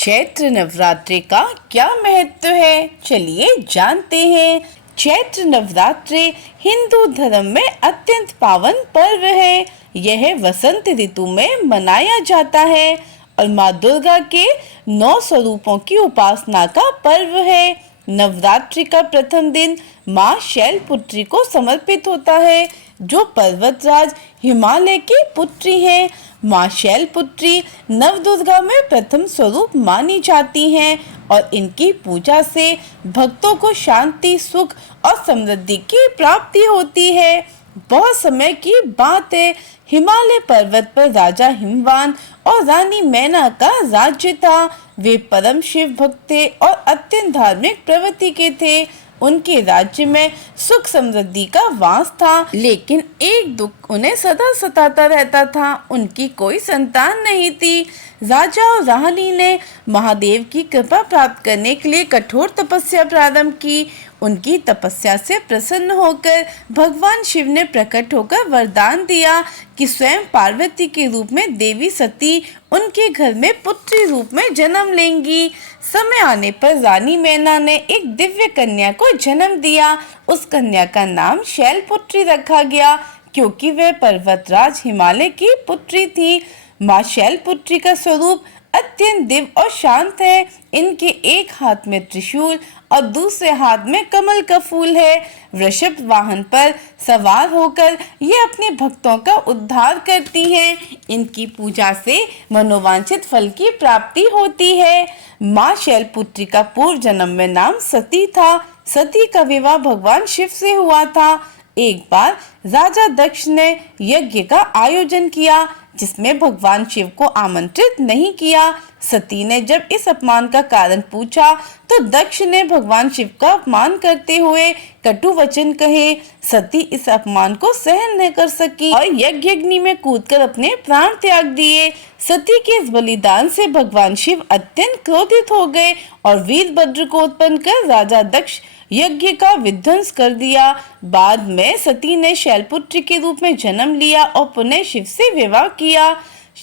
चैत्र नवरात्रि का क्या महत्व है, चलिए जानते हैं। चैत्र नवरात्रि हिंदू धर्म में अत्यंत पावन पर्व है। यह वसंत ऋतु में मनाया जाता है और माँ दुर्गा के 9 स्वरूपों की उपासना का पर्व है। नवरात्रि का प्रथम दिन माँ शैलपुत्री को समर्पित होता है, जो पर्वतराज हिमालय की पुत्री है। माँ शैलपुत्री नवदुर्गा में प्रथम स्वरूप मानी जाती हैं और इनकी पूजा से भक्तों को शांति, सुख और समृद्धि की प्राप्ति होती है। बहुत समय की बात है, हिमालय पर्वत पर राजा हिमवान और रानी मैना का राज्य था। वे परम शिव भक्त थे और अत्यंत धार्मिक प्रवृत्ति के थे। उनके राज्य में सुख समृद्धि का वास था, लेकिन एक दुख उन्हें सदा सताता रहता था। उनकी कोई संतान नहीं थी। राजा और रानी ने महादेव की कृपा प्राप्त करने के लिए कठोर तपस्या प्रारंभ की। उनकी तपस्या से प्रसन्न होकर भगवान शिव ने प्रकट होकर वरदान दिया कि स्वयं पार्वती के रूप में देवी सती उनके घर में पुत्री रूप में जन्म लेंगी। समय आने पर रानी मैना ने एक दिव्य कन्या को जन्म दिया। उस कन्या का नाम शैलपुत्री रखा गया, क्योंकि वह पर्वतराज हिमालय की पुत्री थी। माँ शैलपुत्री का स्वरूप अत्यंत दिव्य और शांत है। इनके एक हाथ में त्रिशूल और दूसरे हाथ में कमल का फूल है। वृषभ वाहन पर सवार होकर ये अपने भक्तों का उद्धार करती हैं। इनकी पूजा से मनोवांछित फल की प्राप्ति होती है। माँ शैलपुत्री का पूर्व जन्म में नाम सती था। सती का विवाह भगवान शिव से हुआ था। एक बार राजा दक्ष ने यज्ञ का आयोजन किया, जिसमें भगवान शिव को आमंत्रित नहीं किया। सती ने जब इस अपमान का कारण पूछा तो दक्ष ने भगवान शिव का अपमान करते हुए कटु वचन कहे। सती इस अपमान को सहन न कर सकी और यज्ञ अग्नि में कूदकर अपने प्राण त्याग दिए। सती के इस बलिदान से भगवान शिव अत्यंत क्रोधित हो गए और वीरभद्र को उत्पन्न कर राजा दक्ष यज्ञ का विध्वंस कर दिया। बाद में सती ने शैलपुत्री के रूप में जन्म लिया और पुनः शिव से विवाह किया।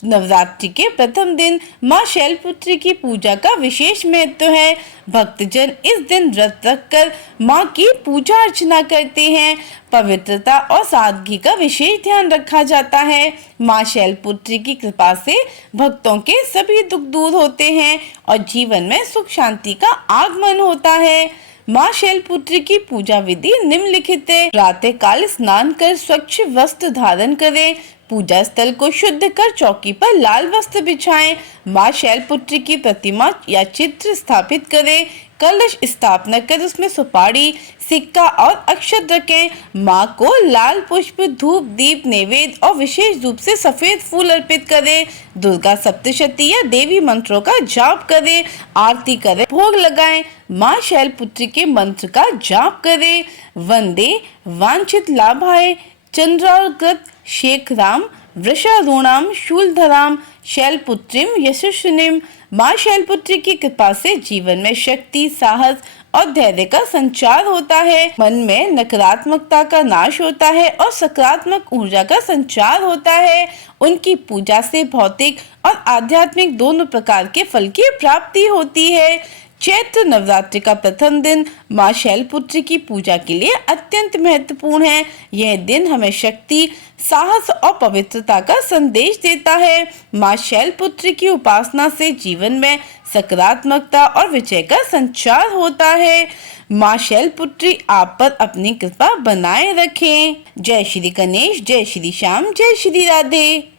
नवरात्रि के प्रथम दिन माँ शैलपुत्री की पूजा का विशेष महत्व है। भक्तजन इस दिन व्रत रखकर माँ की पूजा अर्चना करते हैं। पवित्रता और सादगी का विशेष ध्यान रखा जाता है। माँ शैलपुत्री की कृपा से भक्तों के सभी दुख दूर होते हैं और जीवन में सुख शांति का आगमन होता है। माँ शैलपुत्री की पूजा विधि निम्नलिखित है। प्रातः काल स्नान कर स्वच्छ वस्त्र धारण करें। पूजा स्थल को शुद्ध कर चौकी पर लाल वस्त्र बिछाएं। माँ शैलपुत्री की प्रतिमा या चित्र स्थापित करें। कलश स्थापना कर उसमें सुपारी, सिक्का और अक्षत रखें। माँ को लाल पुष्प, धूप, दीप, नैवेद्य और विशेष रूप से सफेद फूल अर्पित करें। दुर्गा सप्तशती या देवी मंत्रों का जाप करें। आरती करें, भोग लगाएं। माँ शैलपुत्री के मंत्र का जाप करें। वंदे वांछित लाभाय चंद्रार्गत शेखराम वृषारूणाम शूलधराम शैलपुत्रीम यशस्विनीम। माँ शैलपुत्री की कृपा से जीवन में शक्ति, साहस और धैर्य का संचार होता है। मन में नकारात्मकता का नाश होता है और सकारात्मक ऊर्जा का संचार होता है। उनकी पूजा से भौतिक और आध्यात्मिक दोनों प्रकार के फल की प्राप्ति होती है। चैत्र नवरात्रि का प्रथम दिन माँ शैलपुत्री की पूजा के लिए अत्यंत महत्वपूर्ण है। यह दिन हमें शक्ति, साहस और पवित्रता का संदेश देता है। माँ शैलपुत्री की उपासना से जीवन में सकारात्मकता और विजय का संचार होता है। माँ शैलपुत्री आप पर अपनी कृपा बनाए रखें। जय श्री गणेश, जय श्री श्याम, जय श्री राधे।